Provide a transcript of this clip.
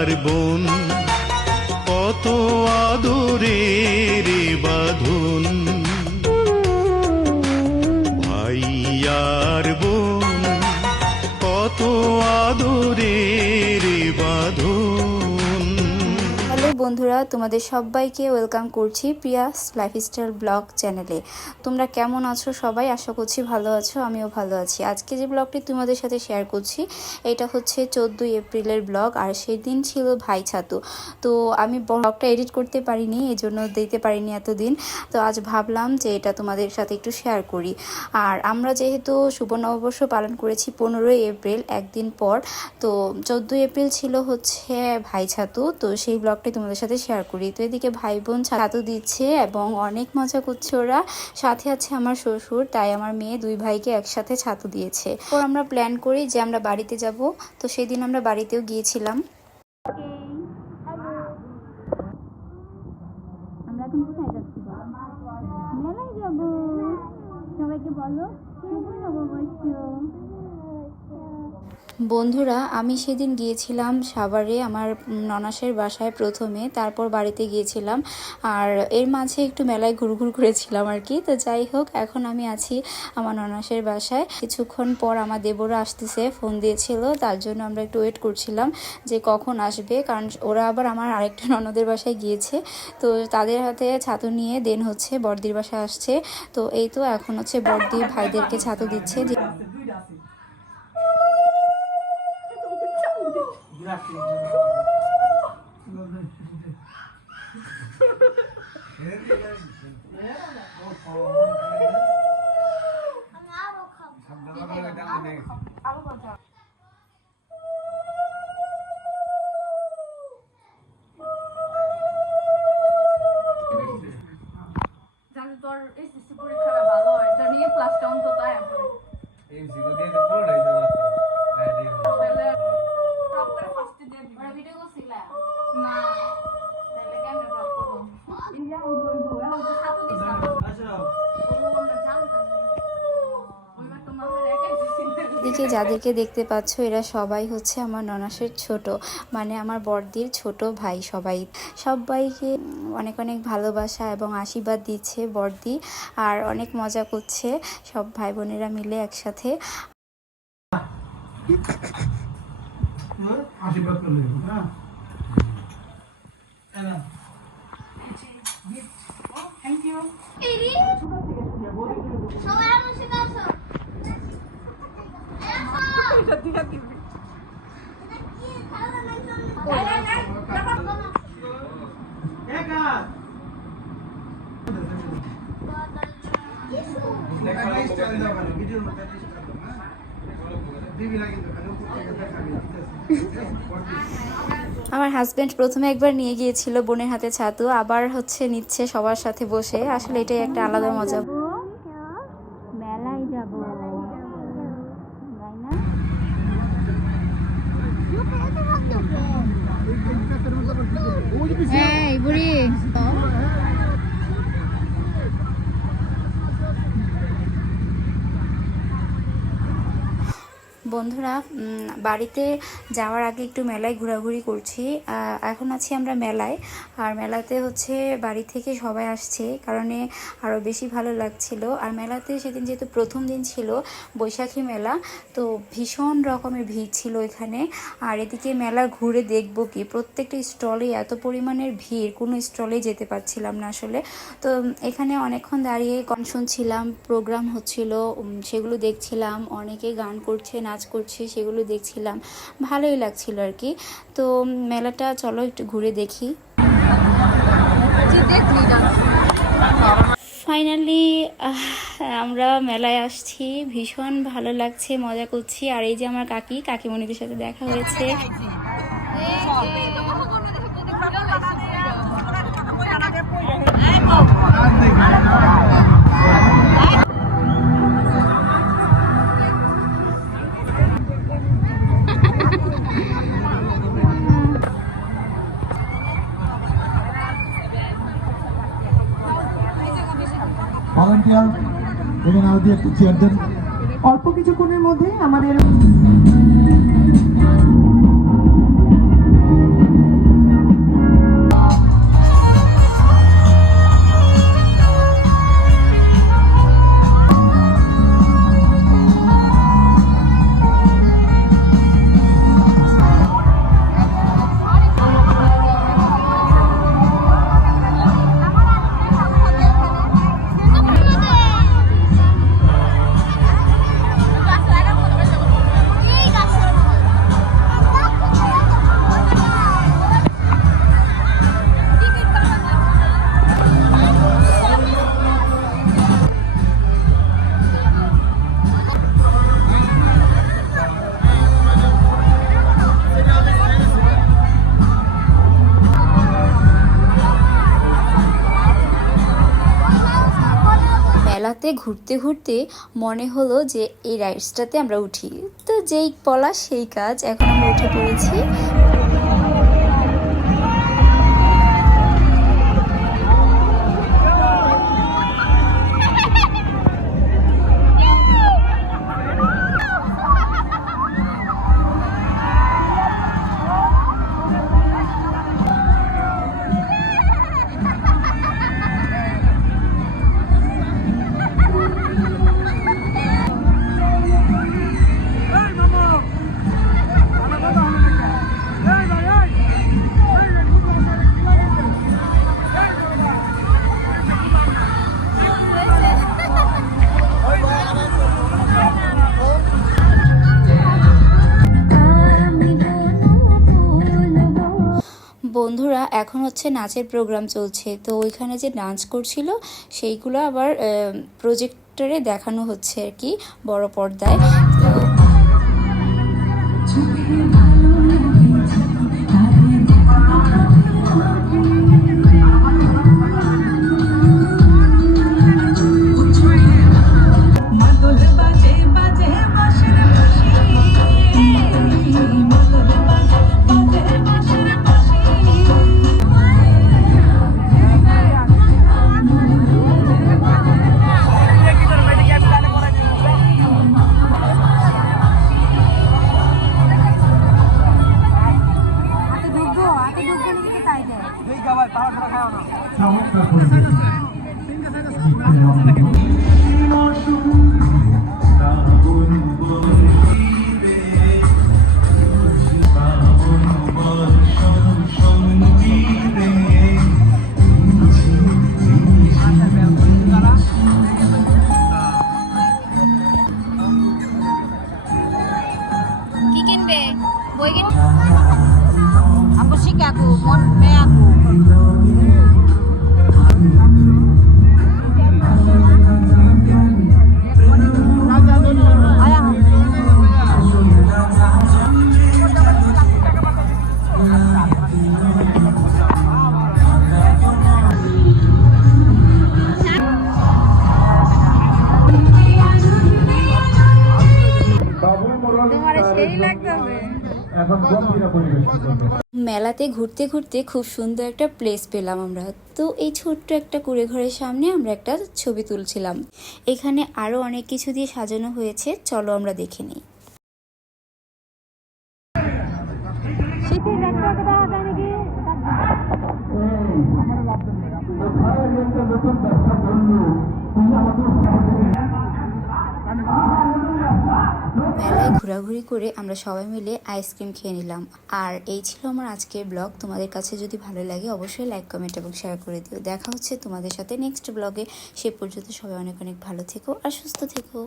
আর বোন, কত আদরের বাঁধন। ভাই আর বোন, কত আদরের বাঁধন। হ্যালো বন্ধুরা, তোমাদের সবাইকে ওয়েলকাম করছি প্রিয়াস লাইফস্টাইল ব্লগ চ্যানেলে। তোমরা কেমন আছো সবাই? আশা করছি ভালো আছো, আমিও ভালো আছি। আজকে যে ব্লগটি তোমাদের সাথে শেয়ার করছি এটা হচ্ছে 14 এপ্রিলের ব্লগ, আর সেদিন ছিল ভাই ছাতু। তো আমি ব্লগটা এডিট করতে পারিনি, এই জন্য দিতে পারিনি এতদিন। তো আজ ভাবলাম যে এটা তোমাদের সাথে একটু শেয়ার করি। আর আমরা যেহেতু শুভ নববর্ষ পালন করেছি 15 এপ্রিল, একদিন পর। তো 14 এপ্রিল ছিল হচ্ছে ভাই ছাতু, তো সেই ব্লগটাই তোমাদের সাথে শেয়ার করি। তো এদিকে ভাই বোন ছাতু দিচ্ছে এবং অনেক মজা করছে ওরা। সাথে আছে আমার শ্বশুর, তাই আমার মেয়ে দুই ভাইকে একসাথে ছাতু দিয়েছে। তো আমরা প্ল্যান করি যে আমরা বাড়িতে যাব, তো সেদিন আমরা বাড়িতেও গিয়েছিলাম। আমরা এখন কোথায় যাচ্ছি? মেলায় যাবো। সবাইকে বলো শুভ নববর্ষ। বন্ধুরা, আমি সেদিন গিয়েছিলাম সাভারে আমার ননাসের বাসায় প্রথমে, তারপর বাড়িতে গিয়েছিলাম। আর এর মাঝে একটু মেলায় ঘুরঘুর করেছিলাম আর কি। তো যাই হোক, এখন আমি আছি আমার ননাসের বাসায়। কিছুক্ষণ পর আমার দেবরা আসতেছে, ফোন দিয়েছিল, তার জন্য আমরা একটু ওয়েট করছিলাম যে কখন আসবে, কারণ ওরা আবার আমার আরেকটা ননদের বাসায় গিয়েছে। তো তাদের হাতে ছাতু নিয়ে দেন হচ্ছে বড়দির বাসায় আসছে। তো এই তো এখন হচ্ছে বড়দির ভাইদেরকে ছাতু দিচ্ছে। তোর এসএসসি পরীক্ষাটা ভালো হয়, জানি ক্লাসটা অন্তত আয়া পড়ে এমসিকিউ দিয়ে দে পুরোটাই জমা তো তাহলে টপ করে ফার্স্টে দিয়ে দিবি। ওরা ভিডিও করছিলা না, তাহলে কেমনে টপ করব? ইন্ডিয়া ওই সাথে দিছা আচ্ছা ও আমরা জানতাম ওইবার তো মামার একাই দিছিল। এদিকে যাদেরকে দেখতে পাচ্ছ এরা সবাই হচ্ছে আমার ননাসের ছোট, মানে আমার বড়দির ছোট ভাই। সবাইকে অনেক অনেক ভালোবাসা এবং আশীর্বাদ দিচ্ছে বড়দি, আর অনেক মজা করছে সব ভাই বোনেরা মিলে একসাথে। আশীর্বাদ করলে হ্যাঁ থ্যাংক ইউ। সবাই আমার সাথে আসো। সত্যি সত্যি আমার হাজবেন্ড প্রথমে একবার নিয়ে গিয়েছিল বোনের হাতে ছাতু, আবার হচ্ছে নিচ্ছে সবার সাথে বসে। আসলে এটাই একটা আলাদা মজা। মেলায় যাব, তাই না? এই বুড়ি বন্ধুরা, বাড়িতে যাওয়ার আগে একটু মেলায় ঘোরাঘুরি করছি। এখন আছি আমরা মেলায়, আর মেলাতে হচ্ছে বাড়ি থেকে সবাই আসছে কারণে আরও বেশি ভালো লাগছিল। আর মেলাতে সেদিন যেহেতু প্রথম দিন ছিল বৈশাখী মেলা, তো ভীষণ রকমের ভিড় ছিল এখানে। আর এদিকে মেলা ঘুরে দেখবো কি, প্রত্যেকটা স্টলে এত পরিমাণের ভিড়, কোনো স্টলেই যেতে পারছিলাম না আসলে। তো এখানে অনেকক্ষণ দাঁড়িয়ে গান শুনছিলাম, প্রোগ্রাম হচ্ছিল, সেগুলো দেখছিলাম। অনেকে গান করছে, নাচ করছে, সেগুলো দেখছিলাম, ভালোই লাগছিল আর কি। তো মেলাটা চলো একটু ঘুরে দেখি। ফাইনালি আমরা মেলায় আসছি, ভীষণ ভালো লাগছে, মজা করছি। আর এই যে আমার কাকিমণিদের সাথে দেখা হয়েছে। ভলান্টিয়ার এখানে আরো দিয়ে একটু চেয়ার দেন। অল্প কিছুক্ষণের মধ্যে আমাদের মেলাতে ঘুরতে ঘুরতে মনে হলো যে এই রাইডসটাতে আমরা উঠি, তো যেই বলা সেই কাজ, এখন আমরা উঠে পড়েছি। বন্ধুরা এখন হচ্ছে নাচের প্রোগ্রাম চলছে, তো ওইখানে যে ডান্স করছিল সেইগুলো আবার প্রজেক্টরে দেখানো হচ্ছে আর কি, বড় পর্দায়। তো চমৎকার পরিবেশ। কি কিনবে? বই কিনবে? Aku sih aku, mon me aku. মেলাতে ঘুরতে ঘুরতে খুব সুন্দর একটা প্লেস পেলাম আমরা, তো এই ছোট্ট একটা কুড়ে ঘরের সামনে আমরা একটা ছবি তুলছিলাম। এখানে আরো অনেক কিছু দিয়ে সাজানো হয়েছে, চলো আমরা দেখে নিই। মেলায় ঘোরাঘুরি করে আমরা সবাই মিলে আইসক্রিম খেয়ে নিলাম। আর এই ছিল আমার আজকের ব্লগ। তোমাদের কাছে যদি ভালো লাগে অবশ্যই লাইক, কমেন্ট এবং শেয়ার করে দিও। দেখা হচ্ছে তোমাদের সাথে নেক্সট ব্লগে। সে পর্যন্ত সবাই অনেক অনেক ভালো থেকো আর সুস্থ থেকো।